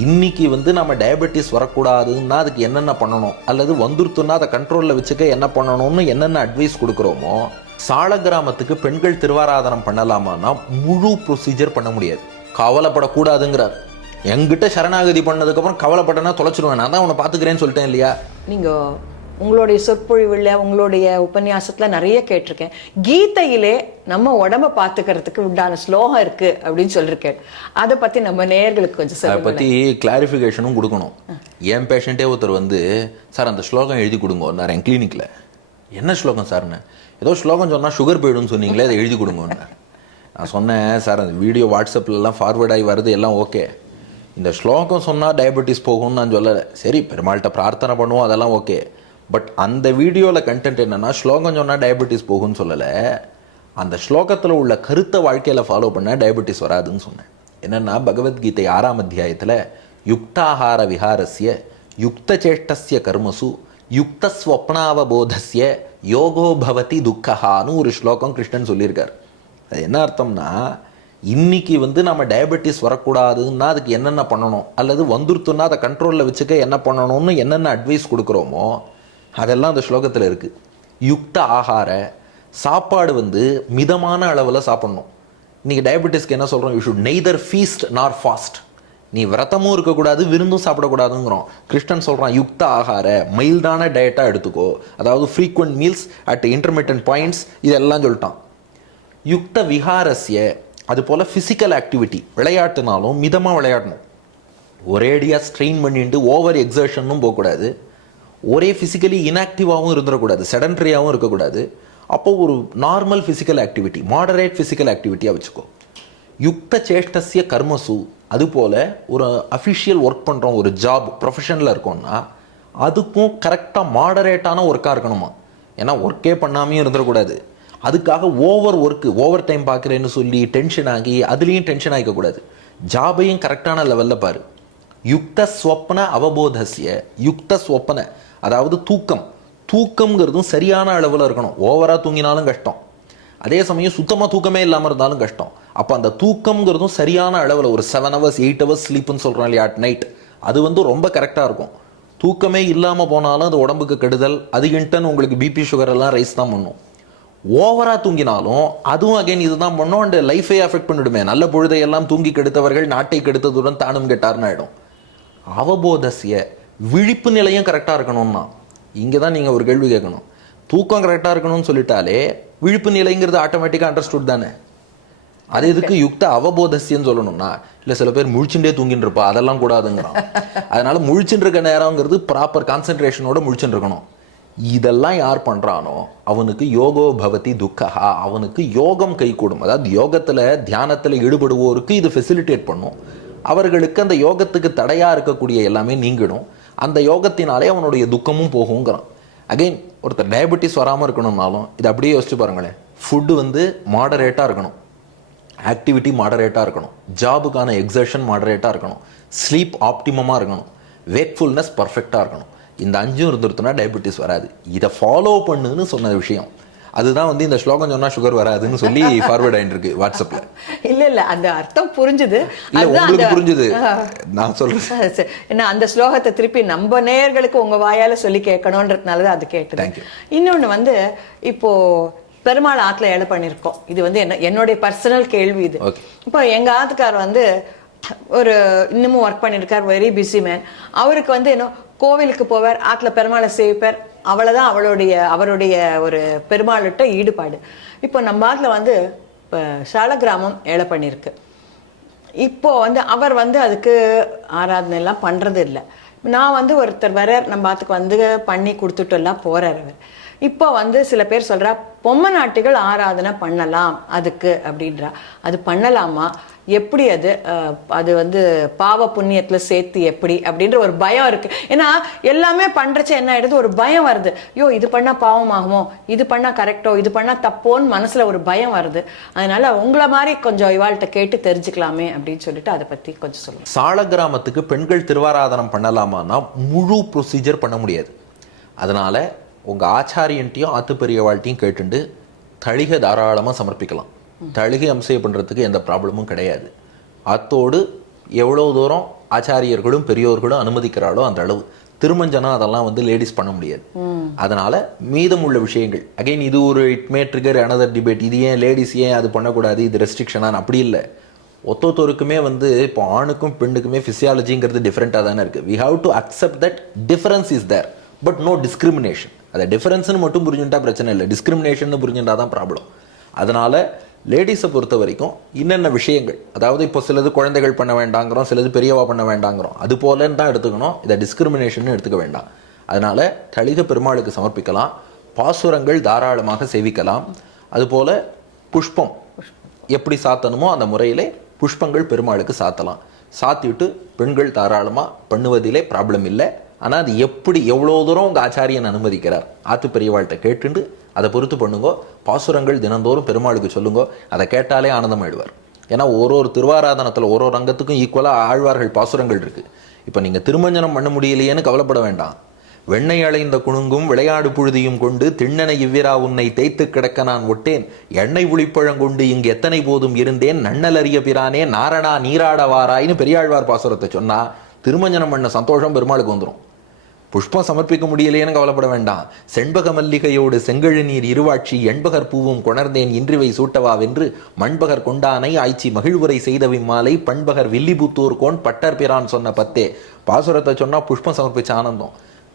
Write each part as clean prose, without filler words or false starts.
இன்னைக்கு நம்ம டயபெட்டிஸ் வரக்கூடாதுன்னா அதுக்கு என்னென்ன பண்ணணும், அல்லது வந்துருத்துன்னா அதை கண்ட்ரோலில் வச்சுக்க என்ன பண்ணணும்னு என்னென்ன அட்வைஸ் கொடுக்குறோமோ, சால கிராமத்துக்கு பெண்கள் திருவாராதனம் பண்ணலாமான்னா முழு ப்ரொசீஜர் பண்ண முடியாது. கவலைப்படக்கூடாதுங்கிறார். என்கிட்ட சரணாகதி பண்ணதுக்கப்புறம் கவலைப்பட்டனா தொலைச்சிடுவேன், நான் தான் உன்னை பார்த்துக்கிறேன்னு சொல்லிட்டேன் இல்லையா. நீங்கள் உங்களுடைய சொற்பொழிவில் உங்களுடைய உபன்யாசத்தில் நிறைய கேட்டிருக்கேன். கீதையிலே நம்ம உடம்ப பார்த்துக்கிறதுக்கு உண்டான ஸ்லோகம் இருக்கு அப்படின்னு சொல்லியிருக்கேன். அதை பற்றி நம்ம நேயர்களுக்கு கொஞ்சம் அதை பற்றி கிளாரிஃபிகேஷனும் கொடுக்கணும். என் பேஷண்ட்டே ஒருத்தர் சார் அந்த ஸ்லோகம் எழுதி கொடுங்கன்னார் என் கிளினிக்கில். என்ன ஸ்லோகம் சார்னு, ஏதோ ஸ்லோகம் சொன்னால் சுகர் போய்டும்னு சொன்னீங்களே, அதை எழுதி கொடுங்கன்னார். நான் சொன்னேன், சார் அந்த வீடியோ வாட்ஸ்அப்லலாம் ஃபார்வேர்ட் ஆகி வருது எல்லாம் ஓகே, இந்த ஸ்லோகம் சொன்னால் டயபெட்டிஸ் போகும்னு நான் சொல்லலை. சரி பெருமாள்கிட்ட பிரார்த்தனை பண்ணுவோம், அதெல்லாம் ஓகே. பட் அந்த வீடியோவில் கண்டென்ட் என்னென்னா ஸ்லோகம் சொன்னால் டயபெட்டிஸ் போகும்னு சொல்லலை, அந்த ஸ்லோகத்தில் உள்ள கருத்தை வாழ்க்கையில் ஃபாலோ பண்ணால் டயபெட்டிஸ் வராதுன்னு சொன்னேன். என்னென்னா பகவத்கீதை 6ஆம் அத்தியாயத்தில் யுக்தாஹார விஹாரஸ்ய யுக்த சேஷ்டஸ்ய கர்மசு யுக்த ஸ்வப்னாவபோதஸ்ய யோகோ பவதி துக்கஹான்னு ஒரு ஸ்லோகம் கிருஷ்ணன் சொல்லியிருக்கார். அது என்ன அர்த்தம்னா, இன்னைக்கு நம்ம டயபெட்டிஸ் வரக்கூடாதுன்னா அதுக்கு என்னென்ன பண்ணணும், அல்லது வந்துருத்துன்னா அதை கண்ட்ரோலில் வச்சுக்க என்ன பண்ணணும்னு என்னென்ன அட்வைஸ் கொடுக்குறோமோ அதெல்லாம் அந்த ஸ்லோகத்தில் இருக்குது. யுக்த ஆகார சாப்பாடு மிதமான அளவில் சாப்பிட்ணும். இன்றைக்கி டயபெட்டிஸ்க்கு என்ன சொல்கிறோம், யூ ஷுட் நெய்தர் ஃபீஸ்ட் நார் ஃபாஸ்ட். நீ விரதமும் இருக்கக்கூடாது, விருந்தும் சாப்பிடக்கூடாதுங்கிறோம். கிருஷ்ணன் சொல்கிறான் யுக்த ஆகார, மைல்டான டயட்டாக எடுத்துக்கோ, அதாவது frequent meals at intermittent points, இதெல்லாம் சொல்லிட்டான். யுக்த விஹாரஸ்ய, அது போல் ஃபிசிக்கல் ஆக்டிவிட்டி, விளையாட்டுனாலும் மிதமாக விளையாடணும். ஒரேடியாக ஸ்ட்ரெயின் பண்ணிட்டு ஓவர் எக்ஸர்ஷனும் போகக்கூடாது, ஒரே ஃபிசிக்கலி இன்ஆக்டிவாகவும் இருந்துடக்கூடாது, செடன்ட்ரியாகவும் இருக்கக்கூடாது. அப்போது ஒரு normal physical activity, moderate physical ஆக்டிவிட்டியாக வச்சுக்கோ. யுக்த சேஷ்டஸ்ய கர்மசு, அதுபோல் ஒரு அஃபிஷியல் ஒர்க் பண்ணுறோம், ஒரு ஜாப் ப்ரொஃபஷனில் இருக்கோம்னா அதுக்கும் கரெக்டாக மாடரேட்டான ஒர்க்காக இருக்கணுமா. ஏன்னா ஒர்க்கே பண்ணாமையும் இருந்துடக்கூடாது, அதுக்காக ஓவர் ஒர்க்கு, ஓவர் டைம் பார்க்குறேன்னு சொல்லி டென்ஷன் ஆகி அதுலேயும் டென்ஷன் ஆகிக்கக்கூடாது. ஜாபையும் கரெக்டான லெவலில் பாரு. யுக்த ஸ்வப்ன அவபோதஸ்ய, யுக்த ஸ்வப்ன அதாவது தூக்கம், தூக்கம்ங்கிறதும் சரியான அளவில் இருக்கணும். ஓவராக தூங்கினாலும் கஷ்டம், அதே சமயம் சுத்தமாக தூக்கமே இல்லாமல் இருந்தாலும் கஷ்டம். அப்போ அந்த தூக்கம்ங்கிறதும் சரியான அளவில், ஒரு 7 hours 8 hours ஸ்லீப்புன்னு சொல்கிறோம் இல்லையா அட் நைட், அது ரொம்ப கரெக்டாக இருக்கும். தூக்கமே இல்லாமல் போனாலும் அது உடம்புக்கு கெடுதல், அது இன்டன் உங்களுக்கு பிபி சுகர் எல்லாம் ரைஸ் தான் பண்ணும். ஓவராக தூங்கினாலும் அதுவும் அகைன் இது தான் பண்ணும், அண்ட் லைஃபை அஃபெக்ட் பண்ணிவிடுமே. நல்ல பொழுதையெல்லாம் தூங்கி கெடுத்தவர்கள் நாட்டை கெடுத்ததுடன் தானும் கெட்டார்னு ஆகிடும். அவபோதசிய, விழிப்பு நிலையும் கரெக்டாக இருக்கணும்னா, இங்கே தான் நீங்கள் ஒரு கேள்வி கேட்கணும். தூக்கம் கரெக்டாக இருக்கணும்னு சொல்லிட்டாலே விழிப்பு நிலைங்கிறது ஆட்டோமேட்டிக்காக அண்டர்ஸ்டுட் தானே. அது எதுக்கு யுக்த அவபோதசியன்னு சொல்லணும்னா, இல்லை சில பேர் முழிச்சுட்டே தூங்கின்னு இருப்பா, அதெல்லாம் கூடாதுங்கிறான். அதனால முழிச்சுட்டு இருக்க நேரங்கிறது ப்ராப்பர் கான்சென்ட்ரேஷனோட முழிச்சுட்டு இருக்கணும். இதெல்லாம் யார் பண்ணுறானோ அவனுக்கு யோகோ பவதி துக்கஹா, அவனுக்கு யோகம் கைகூடும். அதாவது யோகத்தில் தியானத்தில் ஈடுபடுவோருக்கு இது ஃபெசிலிட்டேட் பண்ணும். அவர்களுக்கு அந்த யோகத்துக்கு தடையாக இருக்கக்கூடிய எல்லாமே நீங்கிடும். அந்த யோகத்தினாலே அவனுடைய துக்கமும் போகுங்கிறான். அகெயின் ஒருத்தர் டயபெட்டிஸ் வராமல் இருக்கணும்னாலும் இது அப்படியே யோசிச்சு பாருங்களேன். ஃபுட்டு மாடரேட்டாக இருக்கணும், ஆக்டிவிட்டி மாடரேட்டாக இருக்கணும், ஜாபுக்கான எக்ஸர்ஷன் மாடரேட்டாக இருக்கணும், ஸ்லீப் ஆப்டிமமாக இருக்கணும், வேக்ஃபுல்னஸ் பர்ஃபெக்டாக இருக்கணும். இந்த 5 இருந்துருத்துனா டயபெட்டிஸ் வராது. இதை ஃபாலோ பண்ணுன்னு சொன்ன விஷயம் அதுதான் இந்த ஸ்லோகம் சொன்னா சுகர் வராதுன்னு சொல்லி ஃபார்வர்ட் ஆயிட்டு இருக்கு வாட்ஸ்அப்ல. இல்ல அந்த அர்த்தம் புரிஞ்சுது, உங்களுக்கு புரிஞ்சுது நான் சொல்றேன். என்ன அந்த ஸ்லோகத்தை திருப்பி நம்ம நேயர்களுக்கு உங்க வாயால சொல்லி கேட்கணும்ன்றதுனாலதான் அது கேட்டேன். இன்னொன்னு இப்போ பெருமாள் ஆத்துல ஏழை பண்ணிருக்கோம். இது என்னுடைய பர்சனல் கேள்வி. இது இப்போ எங்க ஆத்துக்கார் ஒரு இன்னமும் ஒர்க் பண்ணிருக்கார், வெரி பிஸி மேன். அவருக்கு என்ன கோவிலுக்கு போவார், ஆத்துல பெருமாளை சேவிப்பார், அவ்வளவுதான் அவருடைய ஒரு பெருமாள்கிட்ட ஈடுபாடு. இப்போ நம்ம ஆத்துல இப்போ சால கிராமம் ஏழை பண்ணியிருக்கு. இப்போ அவர் அதுக்கு ஆராதனை எல்லாம் பண்றது இல்லை. நான் ஒருத்தர் நம்ம ஆத்துக்கு பண்ணி கொடுத்துட்டு எல்லாம் போறார் அவர். இப்போ சில பேர் சொல்றா பொம்மை நாட்டிகள் ஆராதனை பண்ணலாம் அதுக்கு அப்படின்றா. அது பண்ணலாமா, எப்படி அது பாவ புண்ணியத்துல சேர்த்து எப்படி அப்படின்ற ஒரு பயம் இருக்கு. ஏன்னா எல்லாமே பண்றச்ச என்ன ஆயிடுது, ஒரு பயம் வருது. ஐயோ இது பண்ணா பாவமாகுமோ, இது பண்ணா கரெக்டோ, இது பண்ணா தப்போன்னு மனசுல ஒரு பயம் வருது. அதனால உங்களை மாதிரி கொஞ்சம் இவாள்கிட்ட கேட்டு தெரிஞ்சுக்கலாமே அப்படின்னு சொல்லிட்டு அதை பத்தி கொஞ்சம் சொல்லுங்க. சால கிராமத்துக்கு பெண்கள் திருவாராதனம் பண்ணலாமான்னா முழு ப்ரொசீஜர் பண்ண முடியாது. அதனால உங்கள் ஆச்சாரியன்ட்டையும் ஆத்து பெரியவாழ்ட்டையும் கேட்டுண்டு தளிகை தாராளமாக சமர்ப்பிக்கலாம். தளிகை அம்சை பண்ணுறதுக்கு எந்த ப்ராப்ளமும் கிடையாது. அத்தோடு எவ்வளோ தூரம் ஆச்சாரியர்களும் பெரியோர்களும் அனுமதிக்கிறாளோ அந்த அளவு. திருமஞ்சனம் அதெல்லாம் வந்து லேடிஸ் பண்ண முடியாது. அதனால மீதம் உள்ள விஷயங்கள் அகைன் இது ஒரு it may trigger another debate. இது ஏன் லேடிஸ் ஏன் அது பண்ணக்கூடாது, இது ரெஸ்ட்ரிக்ஷனான, அப்படி இல்லை. ஒத்தொருத்தருக்குமே வந்து இப்போ ஆணுக்கும் பெண்ணுக்குமே ஃபிசியாலஜிங்கிறது டிஃப்ரெண்ட்டாக தானே இருக்குது. We have to accept that difference is there, but no discrimination. அதை டிஃபரன்ஸ்னு மட்டும் புரிஞ்சுட்டா பிரச்சனை இல்லை, டிஸ்கிரிமினேஷன் புரிஞ்சுட்டா தான் ப்ராப்ளம். அதனால லேடிஸை பொறுத்த வரைக்கும் என்னென்ன விஷயங்கள், அதாவது இப்போ சிலது குழந்தைகள் பண்ண வேண்டாங்கிறோம், சிலது பெரியவா பண்ண வேண்டாங்கிறோம், அது போலன்னு தான் எடுத்துக்கணும். இதை டிஸ்கிரிமினேஷன் எடுத்துக்க வேண்டாம். அதனால தளிக பெருமாளுக்கு சமர்ப்பிக்கலாம், பாசுரங்கள் தாராளமாக சேவிக்கலாம். அதுபோல புஷ்பம் எப்படி சாத்தணுமோ அந்த முறையிலே புஷ்பங்கள் பெருமாளுக்கு சாத்தலாம். சாத்திட்டு பெண்கள் தாராளமாக பண்ணுவதிலே ப்ராப்ளம் இல்லை. ஆனால் அது எப்படி எவ்வளோ தூரம் உங்கள் ஆச்சாரியன் அனுமதிக்கிறார், ஆத்து பெரியவாள்கிட்ட கேட்டுண்டு அதை பொறுத்து பண்ணுங்கோ. பாசுரங்கள் தினந்தோறும் பெருமாளுக்கு சொல்லுங்கோ, அதை கேட்டாலே ஆனந்தமாயிடுவார். ஏன்னா ஒரு திருவாராதனத்தில் ஒரு ரங்கத்துக்கும் ஈக்குவலாக ஆழ்வார்கள் பாசுரங்கள் இருக்குது. இப்போ நீங்கள் திருமஞ்சனம் பண்ண முடியலையேன்னு கவலைப்பட வேண்டாம். வெண்ணை அளைந்த குணுங்கும் விளையாடு புழுதியும் கொண்டு திண்ணனை இவ்விரா உன்னை தேய்த்து கிடக்க நான் ஒட்டேன், எண்ணெய் புளிப்பழங்கொண்டு இங்கு எத்தனை போதும் இருந்தேன், நன்னலறிய பிரானே நாரணா நீராட வாராயின்னு பெரியாழ்வார் பாசுரத்தை சொன்னா திருமஞ்சனம் பண்ண சந்தோஷம் பெருமாளுக்கு வந்துடும். புஷ்பம் சமர்ப்பிக்க முடியலையேன்னு கவலைப்பட வேண்டாம். செண்பக மல்லிகையோடு செங்கழு நீர் இருவாட்சி எண்பகர் பூவும் கொணர்ந்தேன் இன்றிவை சூட்டவா வென்று மண்பகர் கொண்டானை ஆய்ச்சி மகிழ்வுரை செய்த விம்மாலை பண்பகர் வில்லிபுத்தூர் கோன் பட்டர் பிரான் சொன்ன பத்தே. பாசுரத்தை சொன்னா புஷ்பம் சமர்ப்பிச்ச ஆனந்தம்.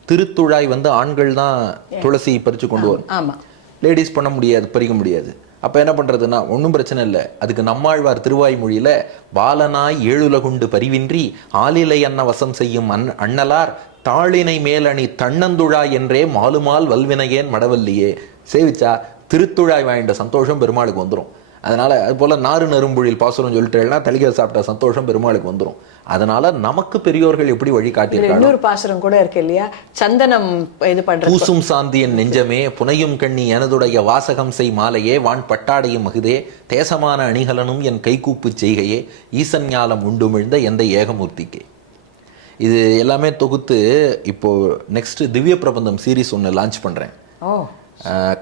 திருத்துழாய் வந்து ஆண்கள் தான் துளசி பறித்து கொண்டு வரும், லேடிஸ் பண்ண முடியாது, பறிக்க முடியாது. அப்போ என்ன பண்ணுறதுன்னா ஒன்றும் பிரச்சனை இல்லை. அதுக்கு நம்மாழ்வார் திருவாய்மொழியில் பாலனாய் ஏழுலகுண்டு பரிவின்றி ஆலிலை அன்ன வசம் செய்யும் அண்ணலார் தாளினை மேலணி தன்னந்துழாய் என்றே மாலுமால் வல்வினையேன் மடவல்லியே சேவிச்சா திருத்துழாய் வாய்ந்த சந்தோஷம் பெருமாளுக்கு வந்துடும். அதனால அது போல நாறு நரும்புழில் பாசுரம் சொல்லிட்டேன்னா தளிகை சாப்பிட்ட சந்தோஷம் பெருமாளுக்கு வந்துடும். அதனால நமக்கு பெரியோர்கள் எப்படி வழி காட்டியிருக்காங்க. இன்னொரு பாசுரம் கூட இருக்கு இல்லையா, சந்தனம் இது பண்ற பூசும் சாந்தியன் நெஞ்சமே புனையும் கண்ணி எனதுடைய வாசகம் செய் மாலையே வான் பட்டாடையும் மகுதே தேசமான அணிகலனும் என் கைகூப்பு செய்கையே ஈசன் ஞாலம் உண்டுமிழ்ந்த எந்த ஏகமூர்த்திக்கே. இது எல்லாமே தொகுத்து இப்போ நெக்ஸ்ட் திவ்ய பிரபந்தம் சீரீஸ் ஒன்று லான்ச் பண்றேன்.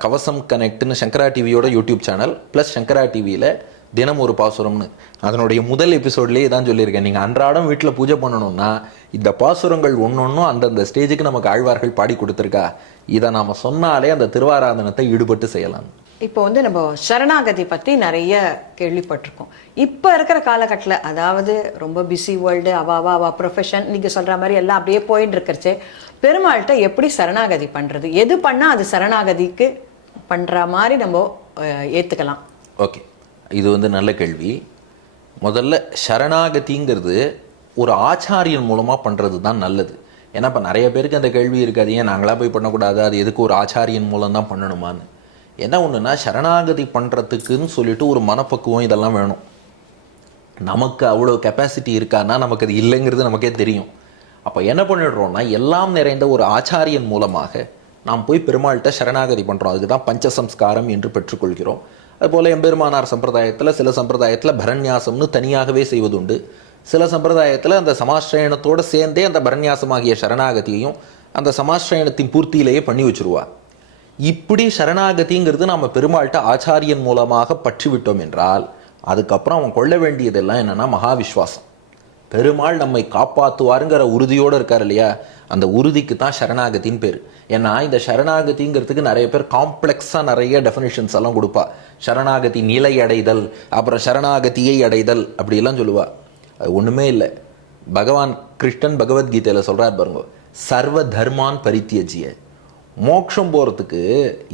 கவசம் கனெக்ட்னு சங்கரா டிவியோட யூடியூப் சேனல் ப்ளஸ் சங்கரா டிவியில் தினம் ஒரு பாசுரம்னு அதனுடைய முதல் எபிசோட்லேயே தான் சொல்லியிருக்கேன். நீங்கள் அன்றாடம் வீட்டில் பூஜை பண்ணணும்னா இந்த பாசுரங்கள் ஒன்றொன்றும் அந்தந்த ஸ்டேஜுக்கு நமக்கு ஆழ்வார்கள் பாடி கொடுத்துருக்கா. இதை நாம் சொன்னாலே அந்த திருவாராதனத்தை ஈடுபட்டு செய்யலாம். இப்போ வந்து நம்ம சரணாகதி பற்றி நிறைய கேள்விப்பட்டிருக்கோம். இப்போ இருக்கிற காலகட்டத்தில், அதாவது ரொம்ப பிஸி வேர்ல்டு, அவா ப்ரொஃபஷன், நீங்கள் சொல்கிற மாதிரி எல்லாம் அப்படியே போயின்னு இருக்கிறச்சே பெருமாள்கிட்ட எப்படி சரணாகதி பண்ணுறது, எது பண்ணால் அது சரணாகதிக்கு பண்ணுற மாதிரி நம்ம ஏற்றுக்கலாம்? ஓகே, இது வந்து நல்ல கேள்வி. முதல்ல சரணாகதிங்கிறது ஒரு ஆச்சாரியன் மூலமாக பண்ணுறது தான் நல்லது. ஏன்னா இப்போ நிறைய பேருக்கு அந்த கேள்வி இருக்காது, ஏன் நாங்களாக போய் பண்ணக்கூடாது, அது எதுக்கு ஒரு ஆச்சாரியன் மூலம் தான் பண்ணணுமான்னு. என்ன ஒன்றுனா சரணாகதி பண்ணுறதுக்குன்னு சொல்லிட்டு ஒரு மனப்பக்குவம் இதெல்லாம் வேணும். நமக்கு அவ்வளோ கெப்பாசிட்டி இருக்கான்னா நமக்கு அது இல்லைங்கிறது நமக்கே தெரியும். அப்போ என்ன பண்ணிடுறோம்னா எல்லாம் நிறைந்த ஒரு ஆச்சாரியன் மூலமாக நாம் போய் பெருமாள்கிட்ட சரணாகதி பண்ணுறோம். அதுக்கு தான் பஞ்சசம்ஸ்காரம் என்று பெற்றுக்கொள்கிறோம். அதுபோல் எம்பெருமானார் சம்பிரதாயத்தில் சில சம்பிரதாயத்தில் பரநியாசம்னு தனியாகவே செய்வதுண்டு. சில சம்பிரதாயத்தில் அந்த சமாஸ்ரயணத்தோடு சேர்ந்தே அந்த பரநியாசமாகிய சரணாகதியையும் அந்த சமாஸ்ரயணத்தின் பூர்த்தியிலேயே பண்ணி வச்சுருவா. இப்படி சரணாகதிங்கிறது நம்ம பெருமாள்கிட்ட ஆச்சாரியன் மூலமாக பற்றி விட்டோம் என்றால் அதுக்கப்புறம் அவன் கொள்ள வேண்டியதெல்லாம் என்னென்னா மகாவிஸ்வாசம். பெருமாள் நம்மை காப்பாற்றுவாருங்கிற உறுதியோடு இருக்கார் இல்லையா, அந்த உறுதிக்கு தான் சரணாகத்தின்னு பேர். ஏன்னா இந்த சரணாகதிங்கிறதுக்கு நிறைய பேர் காம்ப்ளெக்ஸாக நிறைய டெஃபினிஷன்ஸ் எல்லாம் கொடுப்பா. சரணாகதி நிலை அடைதல், அப்புறம் சரணாகதியை அடைதல் அப்படிலாம் சொல்லுவா. அது ஒன்றுமே இல்லை. பகவான் கிருஷ்ணன் பகவத்கீதையில் சொல்கிறார் பாருங்க, சர்வ தர்மான் பரித்தியஜிய. மோட்சம் போகிறதுக்கு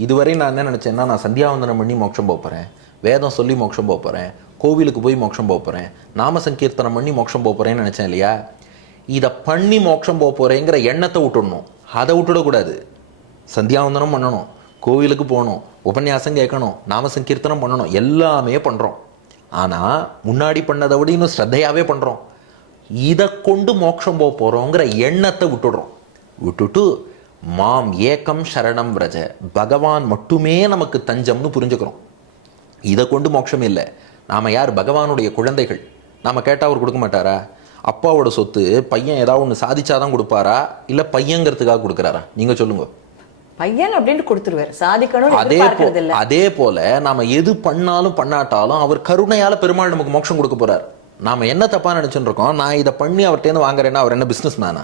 இதுவரை நான் என்ன நினச்சேன்னா, நான் சந்தியாவந்தனம் பண்ணி மோட்சம் போகிறேன், வேதம் சொல்லி மோட்சம் போகிறேன், கோவிலுக்கு போய் மோட்சம் போகிறேன், நாம சங்கீர்த்தனம் பண்ணி மோட்சம் போகிறேன்னு நினச்சேன் இல்லையா. இதை பண்ணி மோட்சம் போகிறேங்கிற எண்ணத்தை விட்டுடணும். அதை விட்டுடக்கூடாது. சந்தியாவந்தனம் பண்ணணும், கோவிலுக்கு போகணும், உபன்யாசம் கேட்கணும், நாம சங்கீர்த்தனம் பண்ணணும், எல்லாமே பண்ணுறோம். ஆனால் முன்னாடி பண்ணதை விட இன்னும் ஸ்ரத்தையாகவே பண்ணுறோம். இதை கொண்டு மோட்சம் போகிறோங்கிற எண்ணத்தை விட்டுடுறோம். விட்டுட்டு மாம் ஏக்கம் சரணம் விரஜ, பகவான் மட்டுமே நமக்கு தஞ்சம்னு புரிஞ்சுக்கிறோம். இதை கொண்டு மோட்சம் இல்லை. நாம் யார்? பகவானுடைய குழந்தைகள். நாம் கேட்டால் அவர் கொடுக்க மாட்டாரா? அப்பாவோட சொத்து பையன் ஏதாவது ஒன்று சாதிச்சாதான் கொடுப்பாரா, இல்லை பையங்கிறதுக்காக கொடுக்குறாரா? நீங்கள் சொல்லுங்க. பையன் அப்படின்னு கொடுத்துருவார், சாதிக்கணும். அதே போல நாம எது பண்ணாலும் பண்ணாட்டாலும் அவர் கருணையால பெருமாள் நமக்கு மோட்சம் கொடுக்க போறார். நாம் என்ன தப்பாக நினச்சிட்டு இருக்கோம், நான் இதை பண்ணி அவர்கிட்டேருந்து வாங்குறேன்னா அவர் என்ன பிஸ்னஸ் மேனா,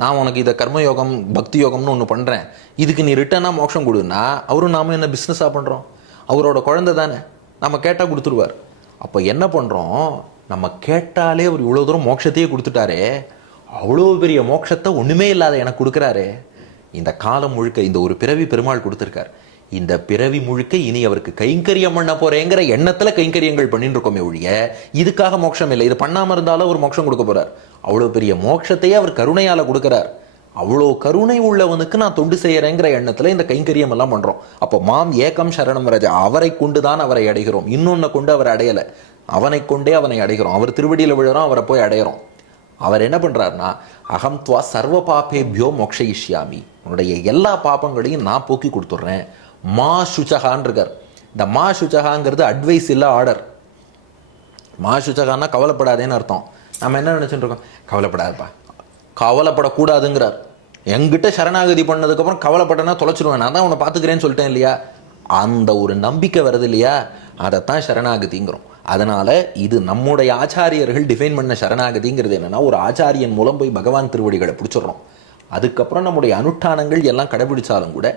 நான் உனக்கு இதை கர்மயோகம் பக்தி யோகம்னு ஒன்று பண்ணுறேன், இதுக்கு நீ ரிட்டனாக மோட்சம் கொடுன்னா அவரும் நாம என்ன பிஸ்னஸாக பண்ணுறோம்? அவரோட குழந்தை தானே, நம்ம கேட்டால் கொடுத்துருவார். அப்போ என்ன பண்ணுறோம், நம்ம கேட்டாலே அவர் இவ்வளோ தூரம் மோட்சத்தையே கொடுத்துட்டாரே, அவ்வளோ பெரிய மோட்சத்தை ஒன்றுமே இல்லாத எனக்கு கொடுக்குறாரு. இந்த காலம் முழுக்க இந்த ஒரு பிறவி பெருமாள் கொடுத்துருக்கார். இந்த பிறவி முழுக்க இனி அவருக்கு கைங்கரியம் பண்ண போறேங்கிற எண்ணத்தில் கைங்கரியங்கள் பண்ணிட்டு இருக்கோமே ஒழிய இதுக்காக மோட்சம் இல்லை. இது பண்ணாமல் இருந்தாலும் அவர் மோட்சம் கொடுக்க போறார். அவ்வளோ பெரிய மோட்சத்தையே அவர் கருணையால் கொடுக்குறார். அவ்வளோ கருணை உள்ளவனுக்கு நான் தொண்டு செய்யறேங்கிற எண்ணத்தில் இந்த கைங்கரியம் எல்லாம் பண்றோம். அப்போ மாம் ஏகம் சரணம் ரஜா, அவரை கொண்டுதான் அவரை அடைகிறோம். இன்னொன்னை கொண்டு அவர் அடையலை, அவனை கொண்டே அவனை அடைகிறோம். அவர் திருவடியில் விழுறோம், அவரை போய் அடையிறோம். அவர் என்ன பண்றாருன்னா, அகம் துவா சர்வ பாபேபியோ மோக்ஷயிஷ்யாமி, உன்னுடைய எல்லா பாப்பங்களையும் நான் போக்கி கொடுத்துட்றேன். மா சுச்சகான் இருக்கார். இந்த மா சுச்சகாங்கிறது அட்வைஸ் இல்லை, ஆர்டர். மா சுச்சகான்னா கவலைப்படாதேன்னு அர்த்தம். நம்ம என்ன நினச்சிட்டு இருக்கோம், கவலைப்படாதப்பா, கவலைப்படக்கூடாதுங்கிறார். எங்கிட்ட சரணாகதி பண்ணதுக்கப்புறம் கவலைப்பட்டனா தொலைச்சிடுவேன், நான் தான் உன்னை பார்த்துக்கிறேன்னு சொல்லிட்டேன் இல்லையா, அந்த ஒரு நம்பிக்கை வருது இல்லையா, அதைத்தான் சரணாகதிங்கிறோம். அதனால இது நம்முடைய ஆச்சாரியர்கள் டிஃபைன் பண்ண சரணாகதிங்கிறது என்னன்னா, ஒரு ஆச்சாரியன் மூலம் போய் பகவான் திருவடிகளை பிடிச்சிடறோம். அதுக்கப்புறம் நம்முடைய அனுஷ்டானங்கள் எல்லாம் கடைபிடிச்சாலும் கூட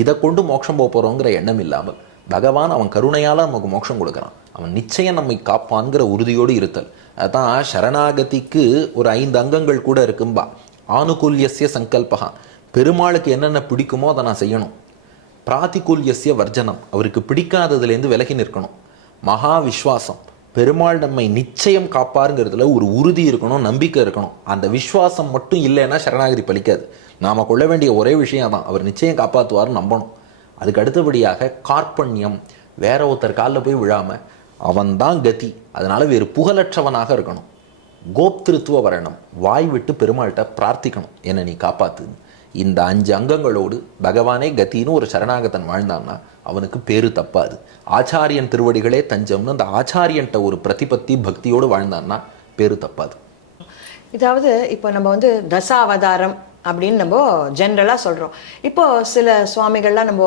இதை கொண்டு மோட்சம் போக போகிறோங்கிற எண்ணம் இல்லாமல் பகவான் அவன் கருணையால் நமக்கு மோட்சம் கொடுக்குறான், அவன் நிச்சயம் நம்மை காப்பான்கிற உறுதியோடு இருத்தல். அதுதான் சரணாகதிக்கு ஒரு 5 அங்கங்கள் கூட இருக்கும்பா. ஆனுகூல்யஸ்ய சங்கல்பகா, பெருமாளுக்கு என்னென்ன பிடிக்குமோ அதை நான் செய்யணும். பிராதிகூல்யஸ்ய வர்ஜனம், அவருக்கு பிடிக்காததுலேருந்து விலகி நிற்கணும். மகா விஸ்வாசம், பெருமாள் நம்மை நிச்சயம் காப்பாருங்கிறதுல ஒரு உறுதி இருக்கணும், நம்பிக்கை இருக்கணும். அந்த விஸ்வாசம் மட்டும் இல்லைன்னா சரணாகதி பலிக்காது. நாம் கொள்ள வேண்டிய ஒரே விஷயம் தான், அவர் நிச்சயம் காப்பாற்றுவார்னு நம்பணும். அதுக்கு அடுத்தபடியாக கார்பண்யம், வேற ஒருத்தர் காலில் போய் விழாமல் அவன்தான் கதி, அதனால வேறு புகழற்றவனாக இருக்கணும். கோப்திருத்துவ வரணும், வாய் விட்டு பெருமாள்கிட்ட பிரார்த்திக்கணும், என்னை நீ காப்பாத்து. இந்த 5 அங்கங்களோடு பகவானே கத்தின்னு ஒரு சரணாகத்தன் வாழ்ந்தான்னா அவனுக்கு பேரு தப்பாது. ஆச்சாரியன் திருவடிகளே தஞ்சம்னு அந்த ஆச்சாரியன்ட்ட ஒரு பிரதிபத்தி பக்தியோடு வாழ்ந்தான்னா பேரு தப்பாது. இதாவது இப்போ நம்ம வந்து தசாவதாரம் அப்படின்னு நம்ம ஜென்ரலாக சொல்கிறோம். இப்போ சில சுவாமிகள்லாம் நம்ம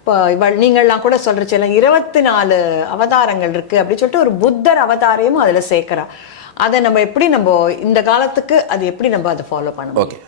இப்போ நீங்கள்லாம் கூட சொல்கிறச்சில்ல 24 அவதாரங்கள் இருக்குது அப்படின்னு சொல்லிட்டு ஒரு புத்தர் அவதாரையும் அதில் சேர்க்குறா. அதை நம்ம எப்படி நம்ம இந்த காலத்துக்கு அது எப்படி நம்ம அதை ஃபாலோ பண்ணணும்? ஓகே,